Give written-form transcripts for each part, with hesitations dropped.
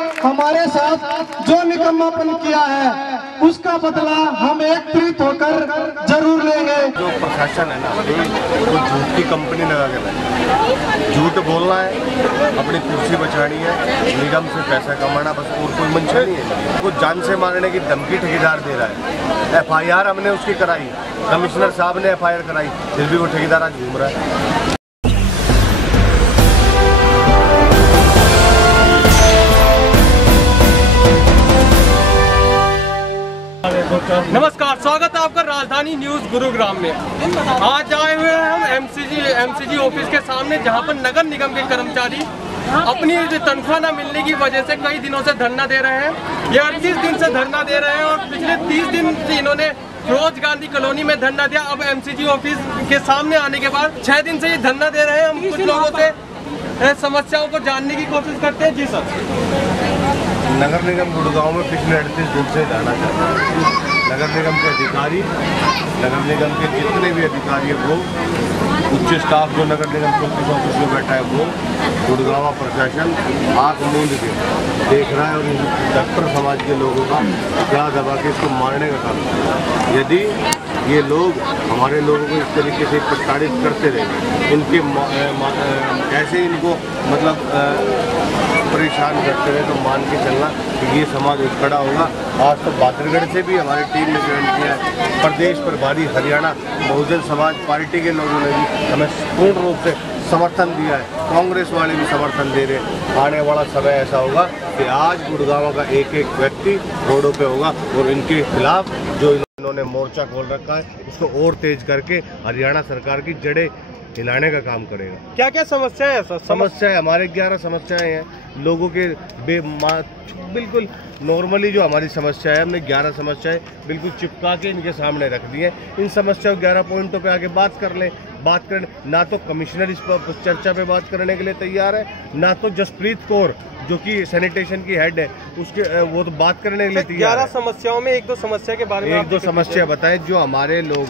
हमारे साथ जो निकम्मापन किया है उसका बदला हम एकत्रित होकर जरूर लेंगे। जो प्रशासन है ना, वो झूठ की कंपनी लगा के बैठे, झूठ बोलना है, अपनी कुर्सी बचानी है, निगम से पैसा कमाना, बस और कोई मंशा नहीं है। वो जान से मारने की धमकी ठेकेदार दे रहा है। FIR हमने उसकी कराई, कमिश्नर साहब ने FIR कराई, फिर भी वो ठेकेदार आज घूम रहा है। नमस्कार, स्वागत है आपका राजधानी न्यूज गुरुग्राम में। आज आए हुए हैं हम MCG ऑफिस के सामने, जहां पर नगर निगम के कर्मचारी अपनी तनख्वाह न मिलने की वजह से कई दिनों से धरना दे रहे हैं। ये 38 दिन से धरना दे रहे हैं और पिछले 30 दिन से इन्होंने फिरोज गांधी कॉलोनी में धरना दिया। अब MCG ऑफिस के सामने आने के बाद 6 दिन से ये धरना दे रहे हैं। हम कुछ लोगों से समस्याओं को जानने की कोशिश करते हैं। जी सर, नगर निगम गुड़गांव में पिछले 38 दिन से धरना चल रहा है। नगर निगम के अधिकारी, नगर निगम के जितने भी अधिकारी है वो, उच्च स्टाफ जो नगर निगम के ऑफिस में बैठा है वो, गुड़गांव प्रशासन आंख मूंद के देख रहा है और डॉक्टर समाज के लोगों का गला दबा के इसको मारने का काम कर रहा है। यदि ये लोग हमारे लोगों को इस तरीके से प्रताड़ित करते रहे, इनके ऐसे इनको मतलब परेशान करते रहे, तो मान के चलना कि ये समाज खड़ा होगा। आज तो बादरगढ़ से भी हमारी टीम ने ज्वाइन किया है। प्रदेश प्रभारी हरियाणा बहुजन समाज पार्टी के लोगों ने भी हमें पूर्ण रूप से समर्थन दिया है। कांग्रेस वाले भी समर्थन दे रहे हैं। आने वाला समय ऐसा होगा कि आज गुड़गांव का एक एक व्यक्ति रोडों पे होगा और इनके खिलाफ जो इन्होंने मोर्चा खोल रखा है उसको और तेज करके हरियाणा सरकार की जड़ें हिलाने का काम करेगा। क्या क्या समस्या है सर? समस्या है, हमारे 11 समस्याएं हैं लोगों के बिल्कुल नॉर्मली जो हमारी समस्या है, हमने 11 समस्याएं बिल्कुल चिपका के इनके सामने रख दी है। इन समस्याओं 11 पॉइंटों पे आगे बात कर लें। बात करें ना तो कमिश्नर इस पर चर्चा पे बात करने के लिए तैयार है, ना तो जसप्रीत कौर जो कि सैनिटेशन की हेड है उसके वो तो बात करने के लिए तैयार है। 11 समस्याओं में एक दो समस्या के बारे में एक दो समस्या बताएं। जो हमारे लोग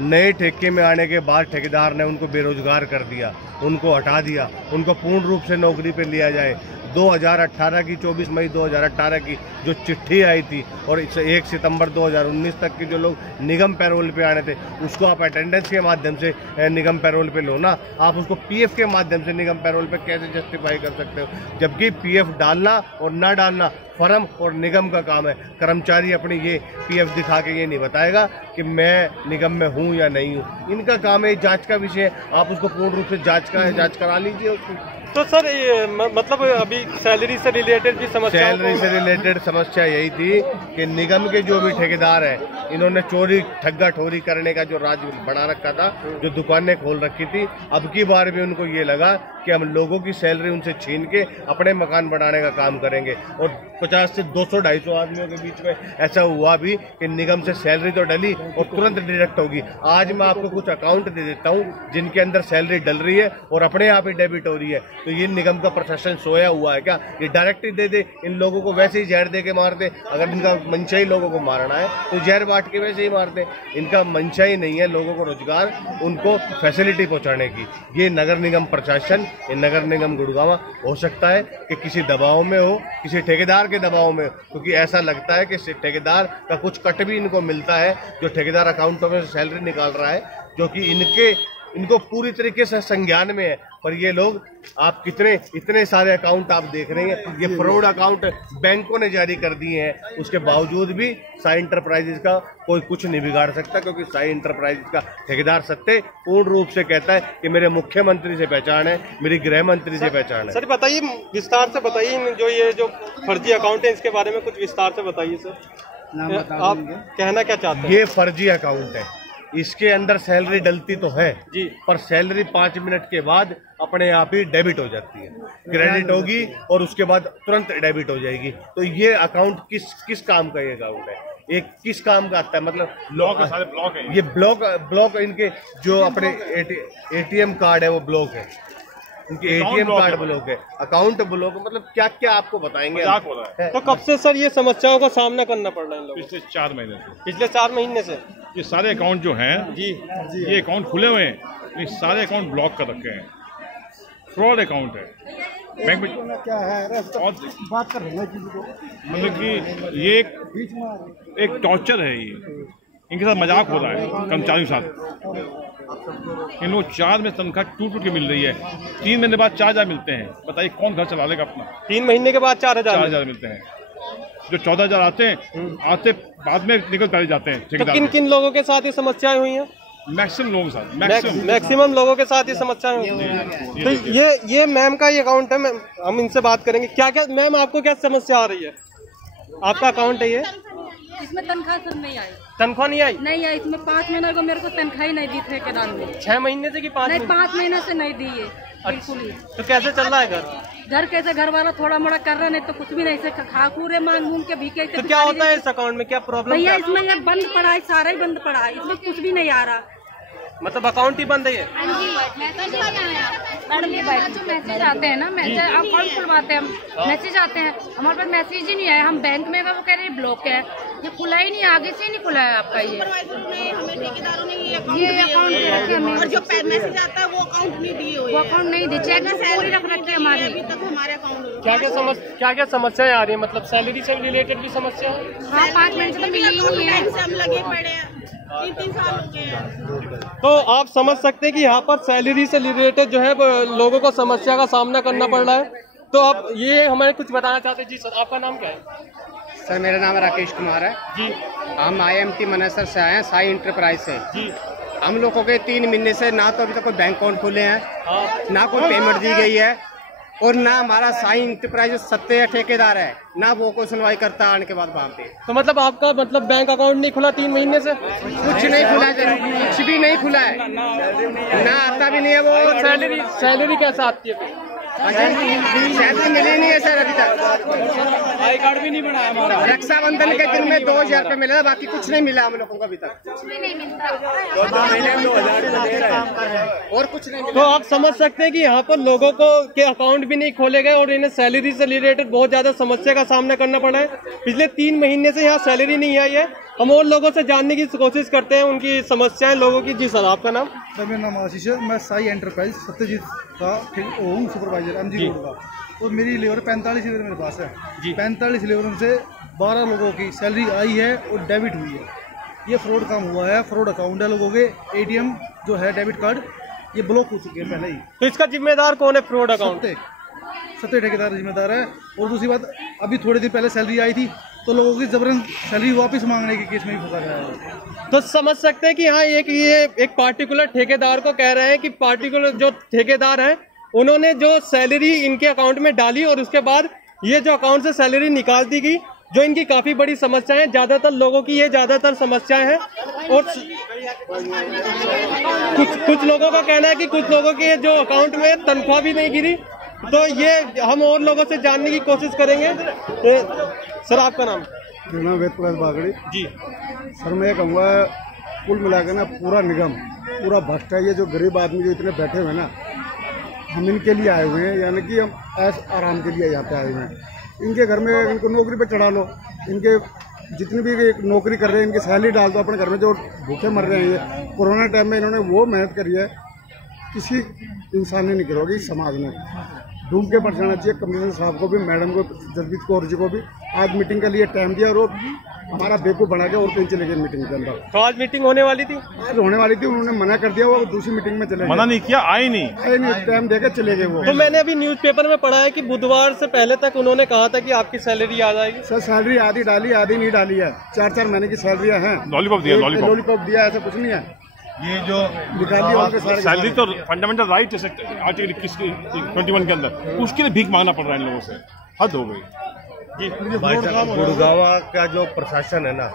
नए ठेके में आने के बाद ठेकेदार ने उनको बेरोजगार कर दिया, उनको हटा दिया, उनको पूर्ण रूप से नौकरी पे लिया जाए। 2018 की 24 मई 2018 की जो चिट्ठी आई थी और 1 सितंबर 2019 तक के जो लोग निगम पैरोल पे आने थे उसको आप अटेंडेंस के माध्यम से निगम पैरोल पे लो ना, आप उसको PF के माध्यम से निगम पैरोल पे कैसे जस्टिफाई कर सकते हो? जबकि PF डालना और ना डालना फर्म और निगम का काम है। कर्मचारी अपनी ये PF दिखा के ये नहीं बताएगा कि मैं निगम में हूँ या नहीं हूँ। इनका काम है, जांच का विषय है, आप उसको पूर्ण रूप से जांच करा लीजिए उसकी। तो सर ये मतलब अभी सैलरी से रिलेटेड भी समस्या, सैलरी से रिलेटेड समस्या यही थी कि निगम के जो भी ठेकेदार हैं इन्होंने चोरी ठग्गा ठोरी करने का जो राज बना रखा था, जो दुकानें खोल रखी थी। अब की बार भी उनको ये लगा कि हम लोगों की सैलरी उनसे छीन के अपने मकान बनाने का काम करेंगे। और 50 से 200-250 आदमियों के बीच में ऐसा हुआ भी कि निगम से सैलरी तो डली और तुरंत डिडक्ट होगी। आज मैं आपको कुछ अकाउंट दे देता हूँ जिनके अंदर सैलरी डल रही है और अपने आप ही डेबिट हो रही है। तो ये निगम का प्रशासन सोया हुआ है क्या? ये डायरेक्ट ही दे दे, इन लोगों को वैसे ही जहर दे के मार दे। अगर इनका मंशा ही लोगों को मारना है तो जहर बांट के वैसे ही मार दे। इनका मंशा ही नहीं है लोगों को रोजगार, उनको फैसिलिटी पहुंचाने की। ये नगर निगम प्रशासन, ये नगर निगम गुड़गांव हो सकता है कि किसी दबाव में हो, किसी ठेकेदार के दबाव में, क्योंकि ऐसा लगता है कि ठेकेदार का कुछ कट भी इनको मिलता है, जो ठेकेदार अकाउंटों में से सैलरी निकाल रहा है, जो कि इनको पूरी तरीके से संज्ञान में है। पर ये लोग, आप इतने सारे अकाउंट आप देख रहे हैं, ये फ्रॉड अकाउंट बैंकों ने जारी कर दिए हैं। उसके बावजूद भी साई इंटरप्राइजेज का कोई कुछ नहीं बिगाड़ सकता, क्योंकि साई इंटरप्राइजेज का ठेकेदार सत्ते पूर्ण रूप से कहता है कि मेरे मुख्यमंत्री से पहचान है, मेरी गृह मंत्री से पहचान है। सर बताइए, विस्तार से बताइए, जो फर्जी अकाउंट है इसके बारे में कुछ विस्तार से बताइए सर। आप कहना क्या चाहते हैं? ये फर्जी अकाउंट है, इसके अंदर सैलरी डलती तो है जी, पर सैलरी 5 मिनट के बाद अपने आप ही डेबिट हो जाती है, क्रेडिट होगी और उसके बाद तुरंत डेबिट हो जाएगी। तो ये अकाउंट किस काम का ये अकाउंट है? एक किस काम का आता है? मतलब सारे ब्लॉक है। ये ब्लॉक इनके जो अपने ATM कार्ड है वो ब्लॉक है, उनके ATM कार्ड ब्लॉक है, अकाउंट ब्लॉक, मतलब क्या क्या आपको बताएंगे। तो कब से सर ये समस्याओं का सामना करना पड़ रहा है इन लोगों? पिछले 4 महीने से। पिछले 4 महीने से ये सारे अकाउंट जो हैं जी, ये अकाउंट खुले हुए हैं, ये सारे अकाउंट ब्लॉक कर रखे हैं, फ्रॉड अकाउंट है। बैंक में क्या है और बात कर रहे हैं मतलब कि ये एक टॉर्चर है, ये इनके साथ मजाक हो रहा है कर्मचारियों के साथ। इन लोग 4 में तनख्वाह टूट के मिल रही है, 3 महीने बाद 4,000 मिलते हैं। बताइए कौन घर चला लेगा अपना? 3 महीने के बाद 4,000 मिलते हैं। जो 14,000 आते बाद में निकल पड़े जाते हैं तो ठेकेदार। किन किन लोगों के साथ ये समस्याएं हुई हैं? मैक्सिमम लोगों के साथ, मैक्सिमम लोगों के साथ ये समस्याएं हुई हैं। तो ये मैम का ये अकाउंट है, हम इनसे बात करेंगे। क्या क्या मैम आपको क्या समस्या आ रही है? आपका अकाउंट है ये? इसमें तनख्वाह सर नहीं आई। तनख्वाह नहीं आई? नहीं आई, इसमें 5 महीने को मेरे को तनख्वाह ही नहीं दी ठेकेदार ने। 6 महीने से कि 5 नहीं, 5 महीने से नहीं दी है बिल्कुल ही। तो कैसे चल रहा है घर? घर कैसे, घर वाला थोड़ा मोड़ा कर रहा, नहीं तो कुछ भी नहीं से खा पूरे मांग मूंग के भीखे। तो क्या होता है इस अकाउंट में, क्या प्रॉब्लम? भैया इसमें ये बंद पड़ा है, सारा ही बंद पड़ा है, इसमें कुछ भी नहीं आ रहा। मतलब अकाउंट ही बंद है ये? मैसेज आते हैं ना, मैसेज अकाउंट खुलवाते हैं हम, मैसेज आते हैं, हमारे पास मैसेज ही नहीं आया। हम बैंक में वो कह रहे हैं ब्लॉक है, ये खुला ही नहीं, आगे से नहीं खुला है आपका ये। हमें ठेकेदारों ने ये अकाउंट दे रखे हमें, और जो मैसेज आता है वो अकाउंट नहीं दिए हुए, वो अकाउंट नहीं दे, चेक पूरी रख रखी है हमारी। अभी तक हमारे अकाउंट क्या क्या समस्याएं आ रही है? मतलब सैलरी से रिलेटेड भी समस्या है? हाँ, 5 महीने से तो मिली ही नहीं है। से हम लगे पड़े हैं, 3 साल हो गए हैं। तो आप समझ सकते हैं कि यहाँ पर सैलरी से रिलेटेड जो है लोगों को समस्या का सामना करना पड़ रहा है। तो आप ये हमें कुछ बताना चाहते हैं? जी सर, आपका नाम क्या है? सर मेरा नाम राकेश कुमार है जी। हम IMT मनेसर से आए हैं, साई इंटरप्राइज से जी। हम लोगों के 3 महीने से ना तो अभी तक कोई बैंक अकाउंट खुले हैं, हाँ। ना कोई पेमेंट दी गई है, और ना हमारा साई इंटरप्राइज सत्य या ठेकेदार है, ना वो कोई सुनवाई करता आने के बाद वहाँ पे। तो मतलब आपका मतलब बैंक अकाउंट नहीं खुला 3 महीने से? कुछ नहीं खुला है, कुछ भी नहीं खुला है, ना आता भी नहीं है वो। सैलरी कैसे आती है? सैलरी मिली नहीं है सर अभी तक। आई कार्ड भी नहीं बनाया हमारा। रक्षाबंधन के दिन में 2,000 रुपये मिला, बाकी कुछ नहीं मिला हम लोगों को अभी तक, और कुछ नहीं तो मिला। आप समझ सकते हैं कि यहाँ पर लोगों को के अकाउंट भी नहीं खोले गए और इन्हें सैलरी से रिलेटेड बहुत ज्यादा समस्या का सामना करना पड़ा है। पिछले 3 महीने से यहाँ सैलरी नहीं आई है। हम और लोगों से जानने की कोशिश करते हैं उनकी समस्याएं लोगों की। जी सर, आपका नाम? सर मेरा नाम आशीष है, मैं साई एंटरप्राइज सत्यजीत का होम सुपरवाइजर MG रोड का, और मेरी लेबर 45 लेबर मेरे पास है जी। 45 लेबर में से 12 लोगों की सैलरी आई है और डेबिट हुई है। ये फ्रॉड काम हुआ है, फ्रॉड अकाउंट है। लोगों के ATM जो है डेबिट कार्ड ये ब्लॉक हो चुके हैं पहले ही। तो इसका जिम्मेदार कौन है? फ्रॉड अकाउंट सत्य ठेकेदार जिम्मेदार है। और दूसरी बात, अभी थोड़े दिन पहले सैलरी आई थी तो लोगों की जबरन सैलरी वापस मांगने के केस में भी फंसा गया है। तो समझ सकते हैं कि यहाँ एक पार्टिकुलर ठेकेदार को कह रहे हैं कि पार्टिकुलर जो ठेकेदार है उन्होंने जो सैलरी इनके अकाउंट में डाली और उसके बाद ये जो अकाउंट से सैलरी निकाल दी गई, जो इनकी काफी बड़ी समस्या है। ज्यादातर लोगों की ये ज्यादातर समस्याएं हैं, और कुछ लोगों का कहना है कि कुछ लोगों के जो अकाउंट में तनख्वाह भी नहीं गिरी। तो ये हम और लोगों से जानने की कोशिश करेंगे। सर आपका नाम? मेरा नाम वेद प्रकाश बागड़ी जी। सर मैं ये कहूँगा, कुल मिलाकर ना पूरा निगम पूरा भ्रष्ट है। ये जो गरीब आदमी जो इतने बैठे हुए हैं ना, हम इनके लिए आए हुए हैं, यानी कि हम ऐश आराम के लिए यहाँ पे आए हुए हैं। इनके घर में इनको नौकरी पे चढ़ा लो, इनके जितनी भी नौकरी कर रहे हैं इनकी सैलरी डाल दो अपने घर में। जो भूखे मर रहे हैं, ये कोरोना टाइम में इन्होंने वो मेहनत करी है, किसी इंसान ने नहीं करी होगी। समाज में ढूंढ के पड़ जाना चाहिए, कमिश्नर साहब को भी, मैडम को, जसजीत कौर जी को भी। आज मीटिंग के लिए टाइम दिया और हमारा बेवकूफ़ बना के और कहीं चले गए मीटिंग के अंदर। तो आज मीटिंग होने वाली थी? आज होने वाली थी, उन्होंने मना कर दिया, वो दूसरी मीटिंग में चले गए। मना नहीं किया, आए नहीं, टाइम देकर चले गए वो। तो मैंने अभी न्यूज़पेपर में पढ़ा है कि बुधवार से पहले तक उन्होंने कहा था कि आपकी सैलरी आ जाएगी। सर सैलरी आधी डाली, आधी नहीं डाली है। 4-4 महीने की सैलरियाँ हैं। लॉलीपॉप दिया, लॉलीपॉप दिया, ऐसा कुछ नहीं है। ये जो सैलरी तो फंडामेंटल राइट है आर्टिकल 21 के अंदर, उसके लिए भीख मांगना पड़ रहा है इन लोगों से। हद हो गई जी। गुड़गांव का जो प्रशासन है ना,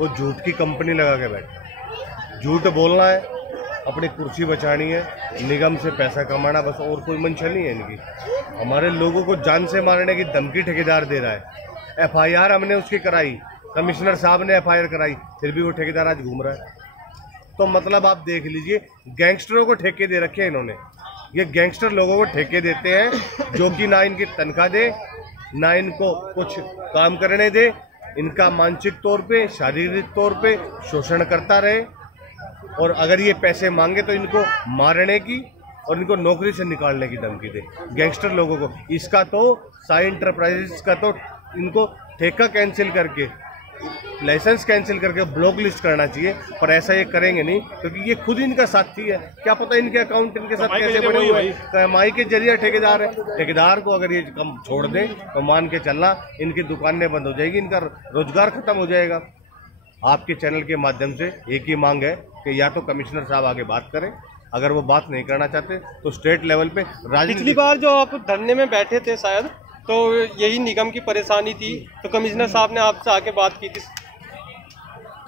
वो झूठ की कंपनी लगा के बैठा। झूठ बोलना है, अपनी कुर्सी बचानी है, निगम से पैसा कमाना, बस और कोई मंशा नहीं है इनकी। हमारे लोगों को जान से मारने की धमकी ठेकेदार दे रहा है। FIR हमने उसकी कराई, कमिश्नर साहब ने FIR कराई, फिर भी वो ठेकेदार आज घूम रहा है। तो मतलब आप देख लीजिए, गैंगस्टरों को ठेके दे रखे हैं इन्होंने। ये गैंगस्टर लोगों को ठेके देते हैं, जो कि ना इनकी तनख्वाह दे, ना इनको कुछ काम करने दे, इनका मानसिक तौर पे, शारीरिक तौर पे शोषण करता रहे। और अगर ये पैसे मांगे तो इनको मारने की और इनको नौकरी से निकालने की धमकी दे, गैंगस्टर लोगों को। इसका तो साई इंटरप्राइजेस का तो इनको ठेका कैंसिल करके, लाइसेंस कैंसिल करके ब्लॉक लिस्ट करना चाहिए, पर ऐसा ये करेंगे नहीं, क्योंकि ये खुद इनका साथी है। क्या पता इनके अकाउंट इनके साथ कैसे बने हुए हैं, कमाई के जरिए ठेकेदार है। ठेकेदार को अगर ये कम छोड़ दें तो मान के चलना इनकी दुकानें बंद हो जाएगी, इनका रोजगार खत्म हो जाएगा। आपके चैनल के माध्यम से एक ही मांग है कि या तो कमिश्नर साहब आगे बात करें, अगर वो बात नहीं करना चाहते तो स्टेट लेवल पे पिछली बार जो आप धरने में बैठे थे शायद, तो यही निगम की परेशानी थी, तो कमिश्नर साहब ने आपसे आके बात की थी।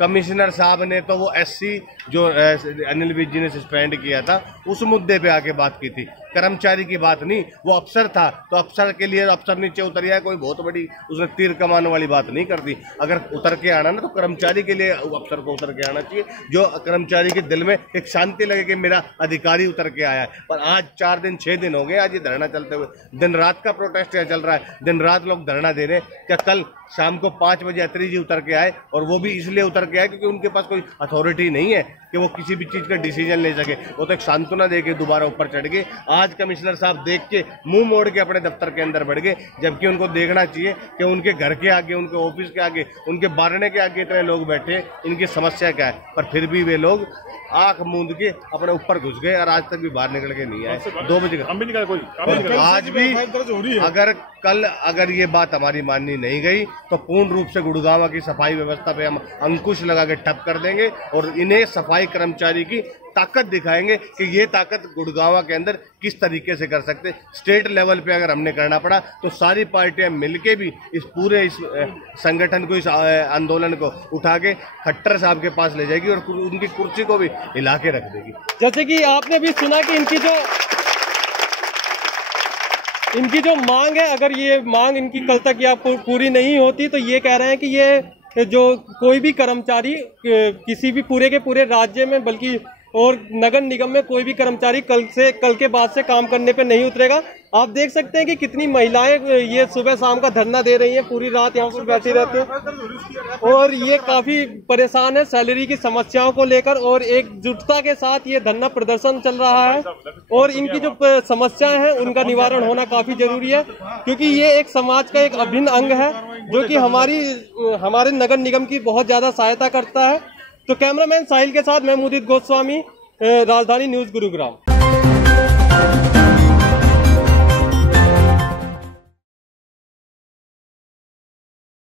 कमिश्नर साहब ने तो वो एससी जो अनिल विज जी ने सस्पेंड किया था उस मुद्दे पे आके बात की थी, कर्मचारी की बात नहीं। वो अफसर था तो अफसर के लिए अफसर नीचे उतर गया, कोई बहुत बड़ी उसने तीर कमाने वाली बात नहीं कर दी। अगर उतर के आना ना तो कर्मचारी के लिए अफसर को उतर के आना चाहिए, जो कर्मचारी के दिल में एक शांति लगे कि मेरा अधिकारी उतर के आया है। पर आज 4 दिन 6 दिन हो गए आज ये धरना चलते हुए, दिन रात का प्रोटेस्ट यहाँ चल रहा है, दिन रात लोग धरना दे रहे हैं। क्या कल शाम को 5 बजे अत्री जी उतर के आए, और वो भी इसलिए उतर के आए क्योंकि उनके पास कोई अथॉरिटी नहीं है कि वो किसी भी चीज़ का डिसीजन ले सके, वो तो एक सांत्वना दे के दोबारा ऊपर चढ़ गए। आज कमिश्नर साहब देख के मुंह मोड़ के अपने दफ्तर के अंदर बढ़ गए, जबकि उनको देखना चाहिए कि उनके घर के आगे, उनके ऑफिस के आगे, उनके बारने के आगे इतने लोग बैठे, इनकी समस्या क्या है। पर फिर भी वे लोग आंख मूंद के अपने ऊपर घुस गए और आज तक भी बाहर निकल के नहीं आए। 2 बजे आज भी अगर ये बात हमारी माननी नहीं गई तो पूर्ण रूप से गुड़गांव की सफाई व्यवस्था पे हम अंकुश लगा के ठप कर देंगे और इन्हें सफाई कर्मचारी की ताकत दिखाएंगे कि ये ताकत गुड़गांव के अंदर किस तरीके से कर सकते। स्टेट लेवल पे अगर हमने करना पड़ा तो सारी पार्टियां मिलके भी इस पूरे संगठन को, इस आंदोलन को उठा के खट्टर साहब के पास ले जाएगी और उनकी कुर्सी को भी हिला के रख देगी। जैसे कि आपने भी सुना कि इनकी जो मांग है, अगर ये मांग इनकी कल तक या पूरी नहीं होती तो ये कह रहे हैं कि ये जो कोई भी कर्मचारी किसी भी पूरे के पूरे राज्य में, बल्कि और नगर निगम में कोई भी कर्मचारी कल के बाद से काम करने पे नहीं उतरेगा। आप देख सकते हैं कि कितनी महिलाएं ये सुबह शाम का धरना दे रही हैं, पूरी रात यहाँ पर बैठी रहती हैं और ये काफी परेशान है सैलरी की समस्याओं को लेकर, और एकजुटता के साथ ये धरना प्रदर्शन चल रहा है। और इनकी जो समस्याएं हैं उनका निवारण होना काफी जरूरी है, क्योंकि ये एक समाज का एक अभिन्न अंग है जो कि हमारे नगर निगम की बहुत ज्यादा सहायता करता है। तो कैमरामैन साहिल के साथ मैं मुदित गोस्वामी, राजधानी न्यूज गुरुग्राम।